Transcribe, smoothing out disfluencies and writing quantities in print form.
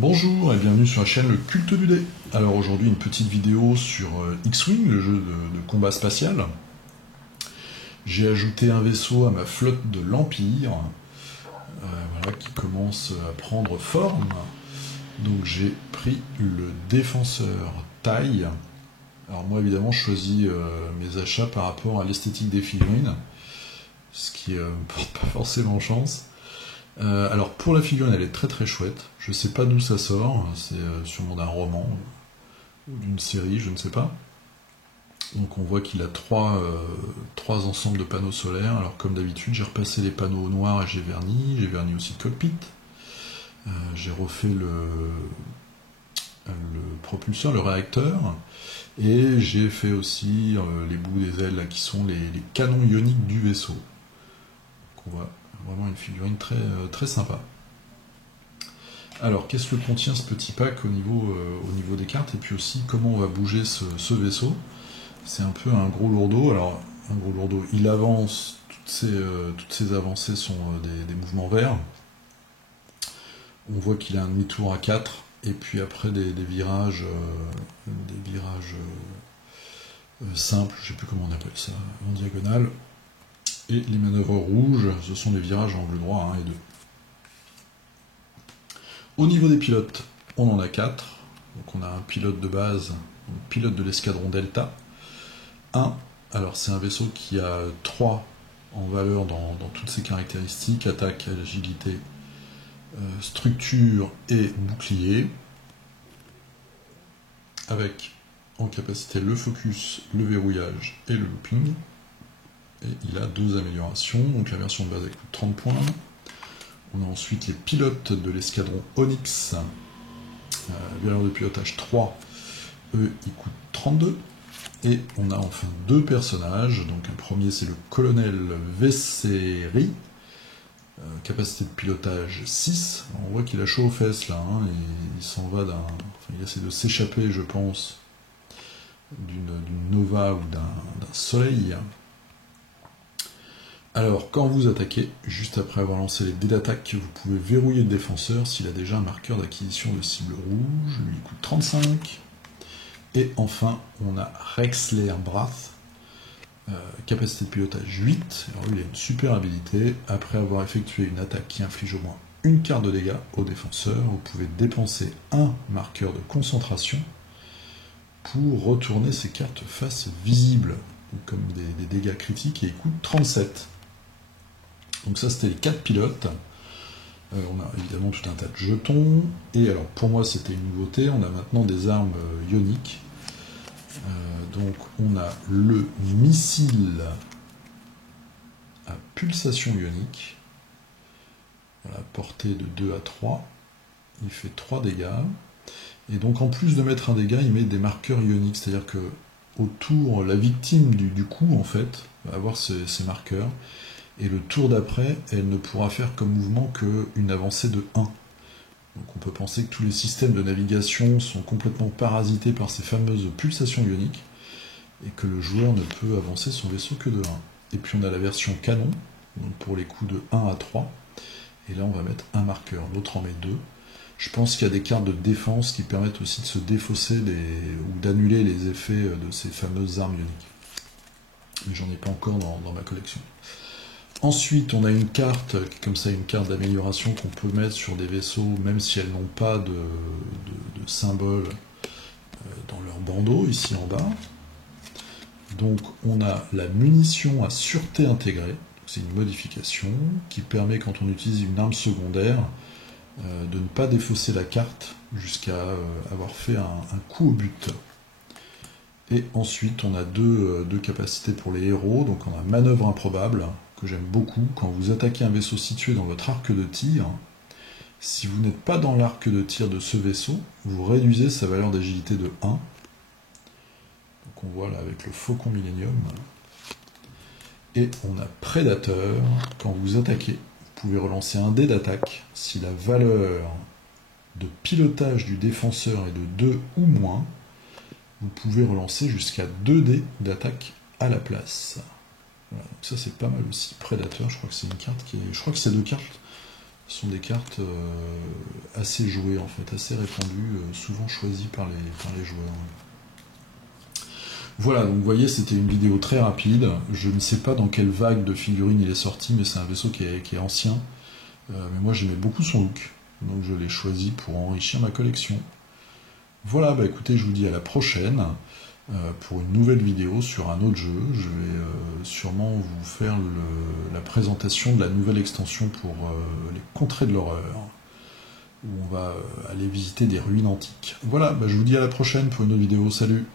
Bonjour et bienvenue sur la chaîne Le Culte du Dé. Alors aujourd'hui une petite vidéo sur X-Wing, le jeu de combat spatial. J'ai ajouté un vaisseau à ma flotte de l'Empire, voilà, qui commence à prendre forme. Donc j'ai pris le défenseur taille. Alors moi évidemment je choisis mes achats par rapport à l'esthétique des figurines, ce qui ne porte pas forcément chance. Alors pour la figurine elle est très très chouette, je sais pas d'où ça sort, c'est sûrement d'un roman ou d'une série, je ne sais pas. Donc on voit qu'il a trois ensembles de panneaux solaires, alors comme d'habitude j'ai repassé les panneaux noirs et j'ai verni aussi le cockpit, j'ai refait le propulseur, le réacteur, et j'ai fait aussi les bouts des ailes là, qui sont les canons ioniques du vaisseau. Donc on voit vraiment une figurine très sympa. Alors, qu'est-ce que contient ce petit pack au niveau des cartes, et puis aussi comment on va bouger ce vaisseau. C'est un peu un gros lourdeau. Alors, un gros lourdeau, il avance, toutes ces avancées sont des mouvements verts. On voit qu'il a un demi-tour à 4, et puis après des virages, simples, je ne sais plus comment on appelle ça, en diagonale. Et les manœuvres rouges, ce sont des virages en angle droit 1 et 2. Au niveau des pilotes, on en a 4. Donc on a un pilote de base, un pilote de l'escadron Delta. Alors c'est un vaisseau qui a 3 en valeur dans toutes ses caractéristiques, attaque, agilité, structure et bouclier, avec en capacité le focus, le verrouillage et le looping. Et il a 2 améliorations, donc la version de base elle coûte 30 points. On a ensuite les pilotes de l'escadron Onyx, valeur de pilotage 3, eux ils coûtent 32. Et on a enfin 2 personnages, donc un premier c'est le colonel Vesseri, capacité de pilotage 6. Alors, on voit qu'il a chaud aux fesses là, et il s'en va il essaie de s'échapper je pense d'une nova ou d'un soleil. Alors, quand vous attaquez, juste après avoir lancé les dés d'attaque, vous pouvez verrouiller le défenseur s'il a déjà un marqueur d'acquisition de cible rouge, lui il coûte 35. Et enfin, on a Rexler Brath, capacité de pilotage 8. Alors lui, il a une super habilité. Après avoir effectué une attaque qui inflige au moins une carte de dégâts au défenseur, vous pouvez dépenser un marqueur de concentration pour retourner ces cartes face visibles, comme des dégâts critiques, et il coûte 37. Donc ça c'était les 4 pilotes. On a évidemment tout un tas de jetons. Et alors pour moi c'était une nouveauté, on a maintenant des armes ioniques. Donc on a le missile à pulsation ionique. Voilà, portée de 2 à 3. Il fait 3 dégâts. Et donc en plus de mettre un dégât, il met des marqueurs ioniques, c'est-à-dire que autour, la victime du coup en fait, va avoir ces marqueurs. Et le tour d'après, elle ne pourra faire comme mouvement qu'une avancée de 1. Donc on peut penser que tous les systèmes de navigation sont complètement parasités par ces fameuses pulsations ioniques, et que le joueur ne peut avancer son vaisseau que de 1. Et puis on a la version canon, donc pour les coups de 1 à 3, et là on va mettre un marqueur, l'autre en met 2. Je pense qu'il y a des cartes de défense qui permettent aussi de se défausser ou d'annuler les effets de ces fameuses armes ioniques. Mais j'en ai pas encore dans ma collection. Ensuite, on a une carte, comme ça, une carte d'amélioration qu'on peut mettre sur des vaisseaux, même si elles n'ont pas de symbole dans leur bandeau, ici en bas. Donc, on a la munition à sûreté intégrée. C'est une modification qui permet, quand on utilise une arme secondaire, de ne pas défausser la carte jusqu'à avoir fait un coup au but. Et ensuite, on a deux capacités pour les héros. Donc, on a manœuvre improbable, que j'aime beaucoup. Quand vous attaquez un vaisseau situé dans votre arc de tir, si vous n'êtes pas dans l'arc de tir de ce vaisseau, vous réduisez sa valeur d'agilité de 1. Donc on voit là avec le Faucon Millennium. Et on a Prédateur. Quand vous attaquez, vous pouvez relancer un dé d'attaque si la valeur de pilotage du défenseur est de 2 ou moins. Vous pouvez relancer jusqu'à 2 dés d'attaque à la place. Voilà, donc ça c'est pas mal aussi. Prédateur, je crois que c'est une carte qui est. Je crois que ces 2 cartes Ce sont des cartes assez jouées en fait, assez répandues, souvent choisies par les joueurs. Voilà, donc vous voyez, c'était une vidéo très rapide. Je ne sais pas dans quelle vague de figurines il est sorti, mais c'est un vaisseau qui est ancien. Mais moi j'aimais beaucoup son look, donc je l'ai choisi pour enrichir ma collection. Voilà, bah écoutez, je vous dis à la prochaine pour une nouvelle vidéo sur un autre jeu. Je vais sûrement vous faire la présentation de la nouvelle extension pour les contrées de l'horreur, où on va aller visiter des ruines antiques. Voilà, bah je vous dis à la prochaine pour une autre vidéo. Salut!